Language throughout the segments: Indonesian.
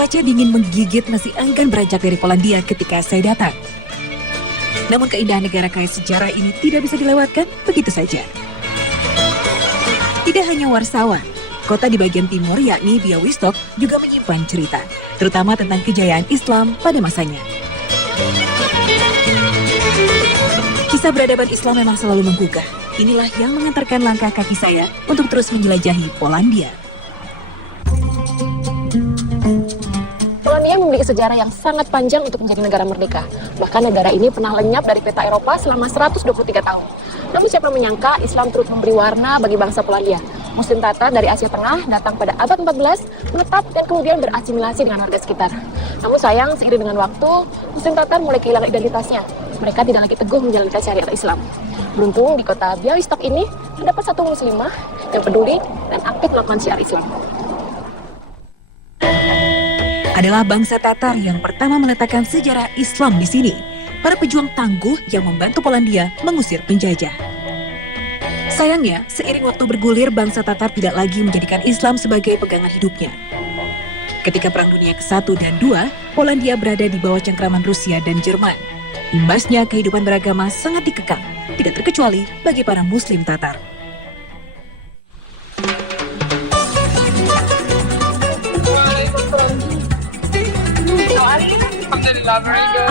Cuaca dingin menggigit masih enggan beranjak dari Polandia ketika saya datang. Namun keindahan negara kaya sejarah ini tidak bisa dilewatkan begitu saja. Tidak hanya Warsawa, kota di bagian timur yakni Białystok juga menyimpan cerita, terutama tentang kejayaan Islam pada masanya. Kisah peradaban Islam memang selalu menggugah. Inilah yang mengantarkan langkah kaki saya untuk terus menjelajahi Polandia. Polandia memiliki sejarah yang sangat panjang untuk menjadi negara merdeka. Bahkan negara ini pernah lenyap dari peta Eropa selama 123 tahun. Namun siapa menyangka Islam turut memberi warna bagi bangsa Polandia. Muslim Tatar dari Asia Tengah datang pada abad 14, menetap dan kemudian berasimilasi dengan warga sekitar. Namun sayang, seiring dengan waktu, Muslim Tatar mulai kehilangan identitasnya. Mereka tidak lagi teguh menjalankan syariat Islam. Beruntung di kota Białystok ini terdapat satu muslimah yang peduli dan aktif melakukan syiar Islam. Adalah bangsa Tatar yang pertama meletakkan sejarah Islam di sini. Para pejuang tangguh yang membantu Polandia mengusir penjajah. Sayangnya, seiring waktu bergulir, bangsa Tatar tidak lagi menjadikan Islam sebagai pegangan hidupnya. Ketika Perang Dunia ke-1 dan 2, Polandia berada di bawah cengkraman Rusia dan Jerman. Imbasnya kehidupan beragama sangat dikekang, tidak terkecuali bagi para Muslim Tatar.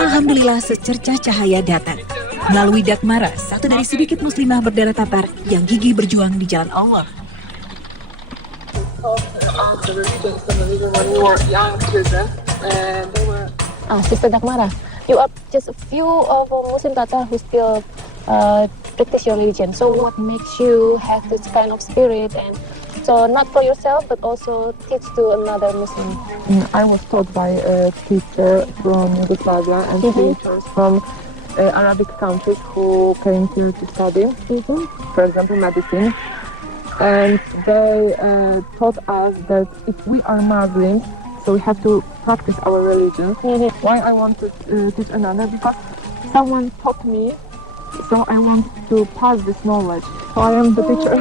Alhamdulillah secercah cahaya datang melalui Dagmara, satu dari sedikit muslimah berdarah Tatar yang gigih berjuang di jalan Allah. Sister Dagmara, you are just a few of Muslim Tatar who still practice your religion. So what makes you have this kind of spirit and so not for yourself but also teach to another Muslim? I was taught by a teacher from Yugoslavia and teachers from Arabic countries who came here to study, for example, medicine. And they taught us that if we are Muslims, so we have to practice our religion. Why I want to teach another? Because someone taught me, so I want to pass this knowledge. So I am the teacher,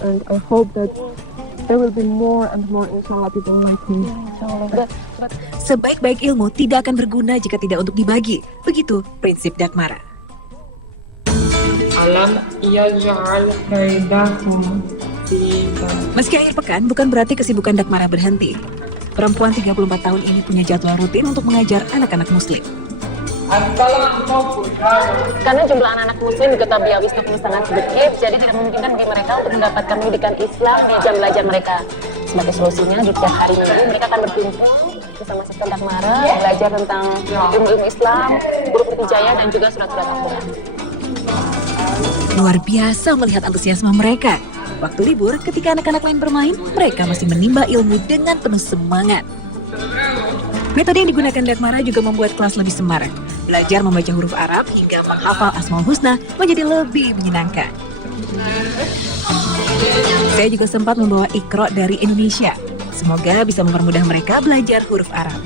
and I hope that there will be more and more, inshallah, people like me. Sebaik-baik ilmu tidak akan berguna jika tidak untuk dibagi. Begitu prinsip Dagmara. Alam yaj'al kaidakum fi Meski akhir pekan, bukan berarti kesibukan Dagmara berhenti. Perempuan 34 tahun ini punya jadwal rutin untuk mengajar anak-anak Muslim. Karena jumlah anak-anak Muslim di kota Białystok ini sangat sedikit, jadi tidak memungkinkan bagi mereka untuk mendapatkan pendidikan Islam di jam belajar mereka. Sebagai solusinya, di setiap hari Minggu mereka akan berkumpul bersama Sister Dagmara, belajar tentang ilmu-ilmu Islam, huruf hijayah dan juga surat-surat Al-Quran. Luar biasa melihat antusiasme mereka. Waktu libur, ketika anak-anak lain bermain, mereka masih menimba ilmu dengan penuh semangat. Metode yang digunakan Dagmara juga membuat kelas lebih semarak. Belajar membaca huruf Arab hingga menghafal Asmaul Husna menjadi lebih menyenangkan. Saya juga sempat membawa Iqra dari Indonesia. Semoga bisa mempermudah mereka belajar huruf Arab.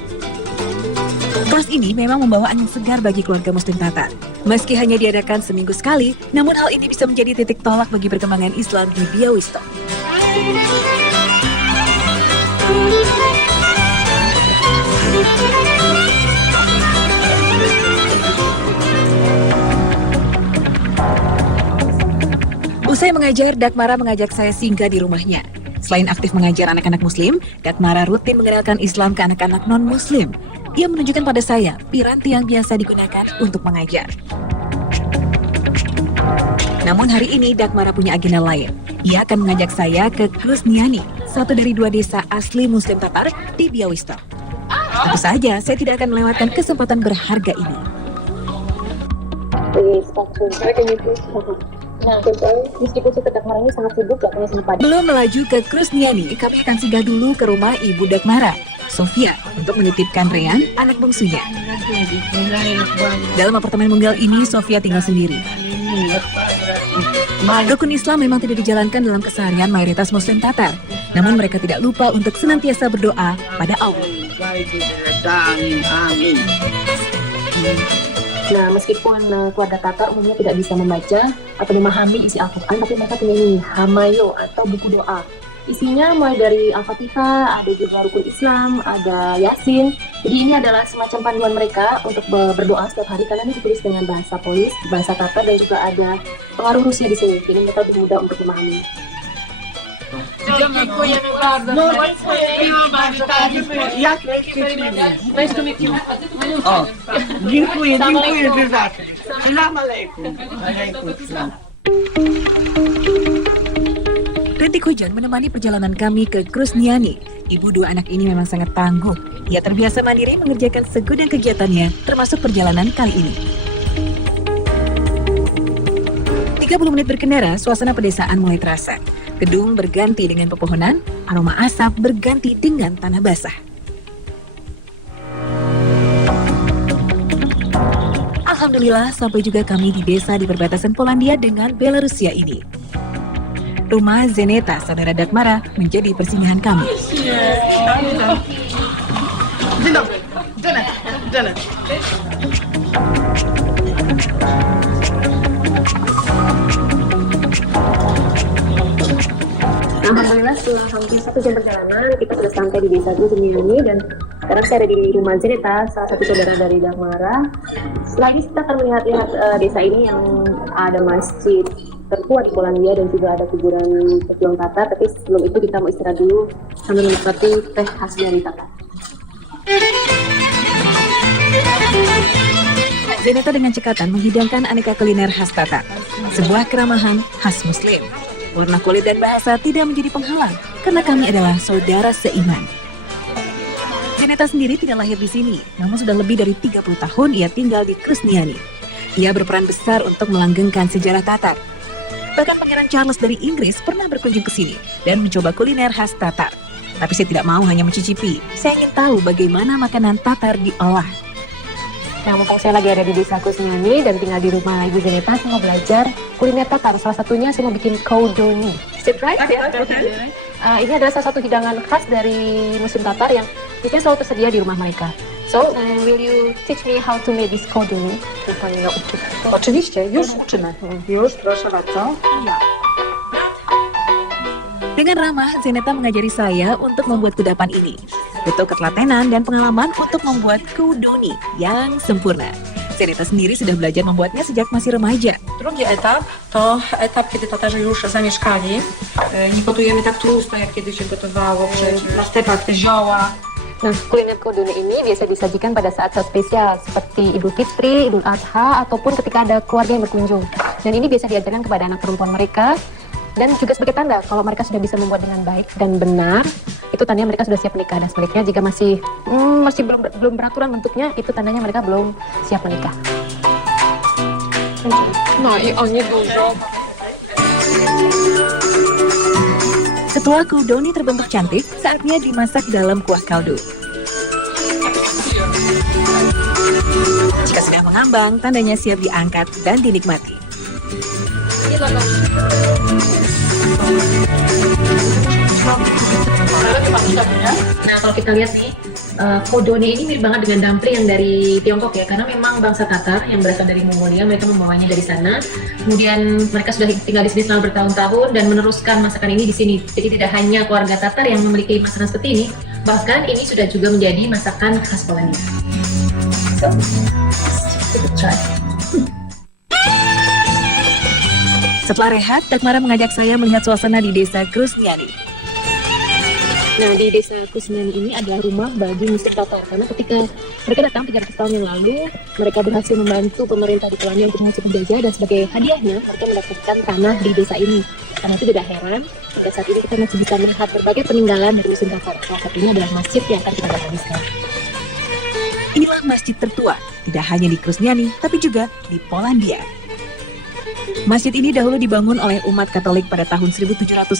Kelas ini memang membawa angin segar bagi keluarga Muslim Tatar. Meski hanya diadakan seminggu sekali, namun hal ini bisa menjadi titik tolak bagi perkembangan Islam di Białystok. Usai mengajar, Dagmara mengajak saya singgah di rumahnya. Selain aktif mengajar anak-anak Muslim, Dagmara rutin mengenalkan Islam ke anak-anak non-Muslim. Ia menunjukkan pada saya piranti yang biasa digunakan untuk mengajar. Namun hari ini Dagmara punya agenda lain. Ia akan mengajak saya ke Krusniani, satu dari 2 desa asli Muslim Tatar di Białystok. Tentu saja saya tidak akan melewatkan kesempatan berharga ini. Nah, meskipun Sister Dagmara ini sangat sibuk, gak punya sempat. Belum melaju ke Krusniani, kami akan singgah dulu ke rumah Ibu Dagmara, Sofia, untuk menitipkan Rean, anak bungsunya. Dalam apartemen munggal ini, Sofia tinggal sendiri. Rukun Islam memang tidak dijalankan dalam keseharian mayoritas Muslim Tatar. Namun mereka tidak lupa untuk senantiasa berdoa pada Allah. Nah, meskipun keluarga Tatar umumnya tidak bisa membaca atau memahami isi Al-Quran, tapi mereka punya ini, hamayo atau buku doa. Isinya mulai dari Al-Fatihah, ada juga rukun Islam, ada Yasin. Jadi ini adalah semacam panduan mereka untuk berdoa setiap hari karena ini ditulis dengan bahasa Polis, bahasa Tatar, dan juga ada pengaruh Rusia di sini. Jadi mereka lebih mudah untuk memahami. Dziękuję za to. Salam alaikum. Rintik hujan menemani perjalanan kami ke Krusniani. Ibu dua anak ini memang sangat tangguh. Ia terbiasa mandiri mengerjakan segudang kegiatannya, termasuk perjalanan kali ini. 30 menit berkendara, suasana pedesaan mulai terasa. Gedung berganti dengan pepohonan, aroma asap berganti dengan tanah basah. Alhamdulillah, sampai juga kami di desa di perbatasan Polandia dengan Belarusia ini. Rumah Zeneta, saudara Dagmara, menjadi persinggahan kami. Alhamdulillah setelah hampir 1 jam perjalanan, kita sudah sampai di desa Krusniani dan sekarang saya ada di rumah Zeneta, salah satu saudara dari Dagmara. Setelah ini kita akan melihat-lihat desa ini yang ada masjid tertua di Polandia dan juga ada kuburan pejuang Tatar. Tapi sebelum itu kita mau istirahat dulu sambil menikmati teh khas dari Tatar. Zeneta dengan cekatan menghidangkan aneka kuliner khas Tatar, sebuah keramahan khas Muslim. Warna kulit dan bahasa tidak menjadi penghalang karena kami adalah saudara seiman. Zeneta sendiri tidak lahir di sini, namun sudah lebih dari 30 tahun ia tinggal di Krusniani. Ia berperan besar untuk melanggengkan sejarah Tatar. Bahkan Pangeran Charles dari Inggris pernah berkunjung ke sini dan mencoba kuliner khas Tatar. Tapi saya tidak mau hanya mencicipi, saya ingin tahu bagaimana makanan Tatar diolah. Nah, mumpung saya lagi ada di desa Krusniani dan tinggal di rumah Ibu Zeneta, saya mau belajar kuliner Tatar. Salah satunya saya mau bikin koudoni. Is it right? Ini adalah salah satu hidangan khas dari Muslim Tatar yang biasanya selalu tersedia di rumah mereka. So, will you teach me how to make this koudoni? Oczywiście, już uczymy. Już, proszę bardzo. Dengan ramah, Zeneta mengajari saya untuk membuat kudapan ini. Butuh ketelatenan dan pengalaman untuk membuat koudoni yang sempurna. Zeneta sendiri sudah belajar membuatnya sejak masih remaja. Drugi etap to etap, kiedy Tatarzy już zamieszkali. Nie gotujemy tak tłusto, jak kiedyś się gotowało, na stepach te zioła. Nah, kuliner koudoni ini biasa disajikan pada saat-saat spesial seperti Idul Fitri, Idul Adha, ataupun ketika ada keluarga yang berkunjung. Dan ini biasa diajarkan kepada anak perempuan mereka. Dan juga sebagai tanda kalau mereka sudah bisa membuat dengan baik dan benar, itu tandanya mereka sudah siap menikah. Dan sebaliknya jika masih belum beraturan bentuknya, itu tandanya mereka belum siap menikah. No i oni dużo. Setelah koudoni terbentuk cantik, saatnya dimasak dalam kuah kaldu. Jika sudah mengambang, tandanya siap diangkat dan dinikmati. Nah, kalau kita lihat nih, koudoni ini mirip banget dengan dumpling yang dari Tiongkok ya, karena memang bangsa Tatar yang berasal dari Mongolia, mereka membawanya dari sana. Kemudian mereka sudah tinggal di sini selama bertahun-tahun dan meneruskan masakan ini di sini. Jadi tidak hanya keluarga Tatar yang memiliki masakan seperti ini, bahkan ini sudah juga menjadi masakan khas Polandia. So, let's try. Setelah rehat, Dagmara mengajak saya melihat suasana di desa Krusniani. Nah, di desa Krusniani ini adalah rumah bagi Muslim Tatar. Karena ketika mereka datang 300 tahun yang lalu, mereka berhasil membantu pemerintah di Polandia untuk mengusir penjajah, dan sebagai hadiahnya mereka mendapatkan tanah di desa ini. Karena itu tidak heran, pada saat ini kita masih bisa melihat berbagai peninggalan dari Muslim Tatar. Salah satunya adalah masjid yang akan kita datangi sekarang. Inilah masjid tertua, tidak hanya di Krusniani, tapi juga di Polandia. Masjid ini dahulu dibangun oleh umat Katolik pada tahun 1795.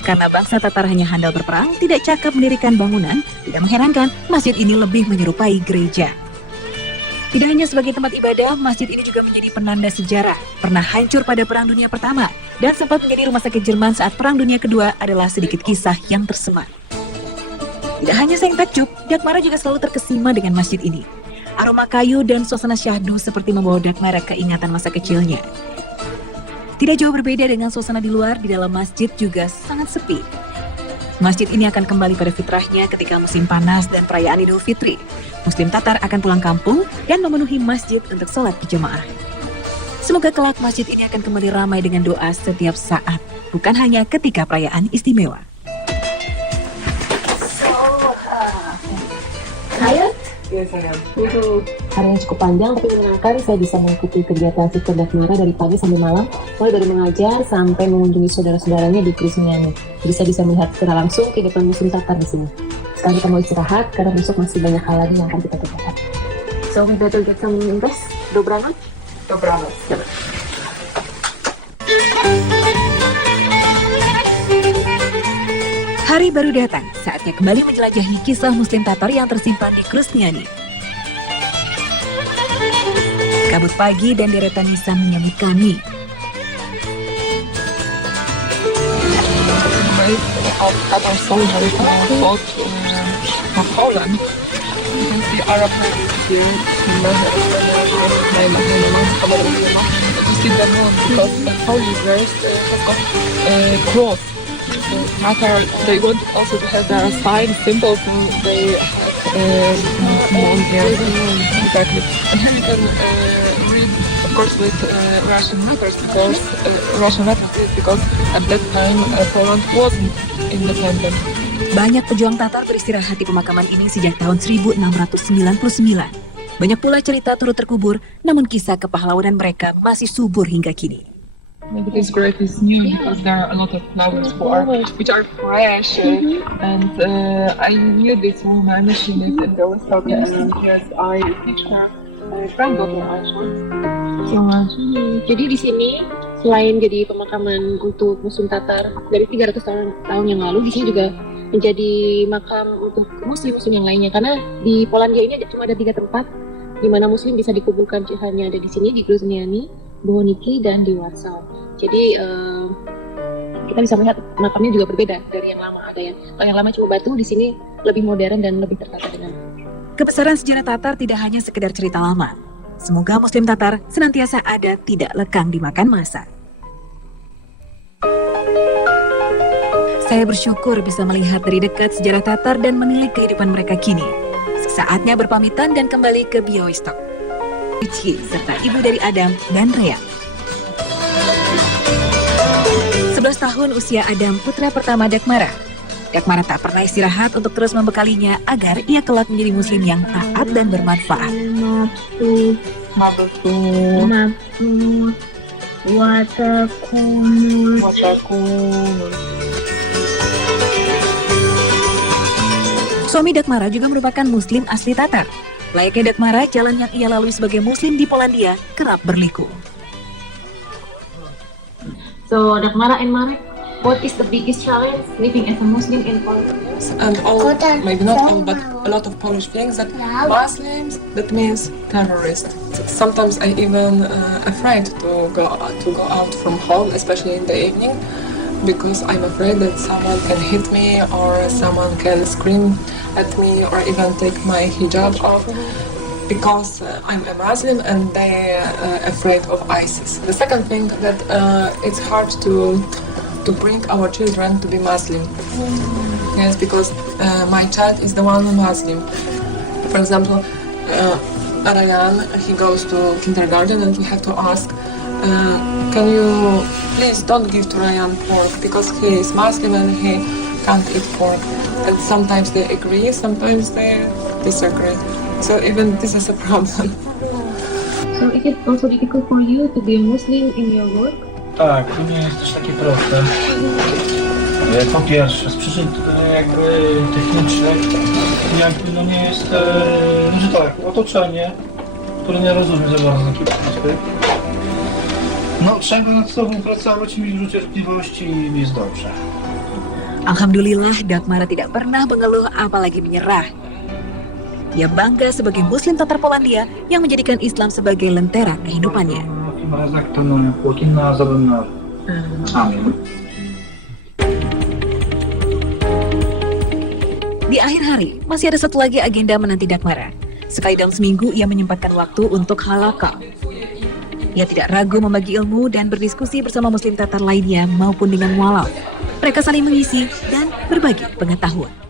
Karena bangsa Tatar hanya handal berperang, tidak cakap mendirikan bangunan, tidak mengherankan masjid ini lebih menyerupai gereja. Tidak hanya sebagai tempat ibadah, masjid ini juga menjadi penanda sejarah. Pernah hancur pada Perang Dunia Pertama, dan sempat menjadi rumah sakit Jerman saat Perang Dunia Kedua adalah sedikit kisah yang tersemat. Tidak hanya saya yang takjub, Dagmara juga selalu terkesima dengan masjid ini. Aroma kayu dan suasana syahdu seperti membawa Dagmara keingatan masa kecilnya. Tidak jauh berbeda dengan suasana di luar, di dalam masjid juga sangat sepi. Masjid ini akan kembali pada fitrahnya ketika musim panas dan perayaan Idul Fitri. Muslim Tatar akan pulang kampung dan memenuhi masjid untuk sholat berjamaah. Semoga kelak masjid ini akan kembali ramai dengan doa setiap saat, bukan hanya ketika perayaan istimewa. Yes, I am. Hari yang cukup panjang tapi menyenangkan. Saya bisa mengikuti kegiatan Sister Dakmara dari pagi sampai malam, mulai dari mengajar sampai mengunjungi saudara-saudaranya di Krusniani. Jadi saya bisa melihat secara langsung kehidupan Muslim Tatar di sini. Sekarang kita mau istirahat karena besok masih banyak hal lagi yang akan kita kerjakan. So we better get some rest. Dobranoc. Dobranoc. Hari baru datang, saatnya kembali menjelajahi kisah Muslim Tatar yang tersimpan di Krusniani. Kabut pagi dan deretan nisan menyambut kami. Tatar soldiers fought for Poland. You can see Arab here. You see them all because the holy verse has got cloth. Tatar, they want also to have their sign, symbols, and they have on here. Exactly. And here you can read, of course, with Russian letters because at that time Poland wasn't independent. Banyak pejuang Tatar beristirahat di pemakaman ini sejak tahun 1699. Banyak pula cerita turut terkubur, namun kisah kepahlawanan mereka masih subur hingga kini. Maybe this grave is new because there are a lot of flowers which are fresh. And I knew this woman. She lived in the Warsaw because I teach her granddaughter actually. Jadi di sini selain jadi pemakaman untuk Muslim Tatar dari 300 tahun yang lalu, di sini juga menjadi makam untuk Muslim-Muslim yang lainnya. Karena di Polandia ini cuma ada 3 tempat di mana Muslim bisa dikuburkan, hanya ada di sini, di Krusniani, Bohoniki, dan di Warsaw. Jadi kita bisa melihat makamnya juga berbeda dari yang lama. Ada yang lama cuma batu, di sini lebih modern dan lebih tertata dengan. Kebesaran sejarah Tatar tidak hanya sekedar cerita lama. Semoga Muslim Tatar senantiasa ada, tidak lekang dimakan masa. Saya bersyukur bisa melihat dari dekat sejarah Tatar dan menilik kehidupan mereka kini. Saatnya berpamitan dan kembali ke Białystok. Cici serta ibu dari Adam dan Rea. 11 tahun usia Adam, putra pertama Dakmara. Dakmara tak pernah istirahat untuk terus membekalinya agar ia kelak menjadi muslim yang taat dan bermanfaat. Suami Dakmara juga merupakan muslim asli Tatar. Layaknya Dakmara, jalan yang ia lalui sebagai muslim di Polandia kerap berliku. So Dakmara and Marek, what is the biggest challenge living as a Muslim in Poland? And all, maybe not all, but a lot of Polish things that Muslims, that means terrorist. Sometimes I even afraid to go out from home, especially in the evening, because I'm afraid that someone can hit me or someone can scream at me or even take my hijab off. Because I'm a Muslim and they are afraid of ISIS. The second thing that it's hard to bring our children to be Muslim. Yes, because my child is the one Muslim. For example, Ryan, he goes to kindergarten and we have to ask, can you please don't give to Ryan pork because he is Muslim and he can't eat pork. And sometimes they agree, sometimes they disagree. So even this is a problem. So is it also difficult for you to be a Muslim in your work? Tak, to nie jest też takie proste. Po pierwsze, z przyczyn jakby technicznych, jakby no nie jest, że tak, otoczenie, które nie rozumie za bardzo takich prostych. No trzeba nad sobą pracować, mieć dużo cierpliwości i jest dobrze. Alhamdulillah, Dakmara tidak pernah mengeluh apalagi menyerah. Ia bangga sebagai muslim Tatar Polandia yang menjadikan Islam sebagai lentera kehidupannya. Amin. Di akhir hari, masih ada satu lagi agenda menanti Dakmara. Sekali dalam seminggu, ia menyempatkan waktu untuk halaqah. Ia tidak ragu membagi ilmu dan berdiskusi bersama Muslim Tatar lainnya maupun dengan mualaf. Mereka saling mengisi dan berbagi pengetahuan.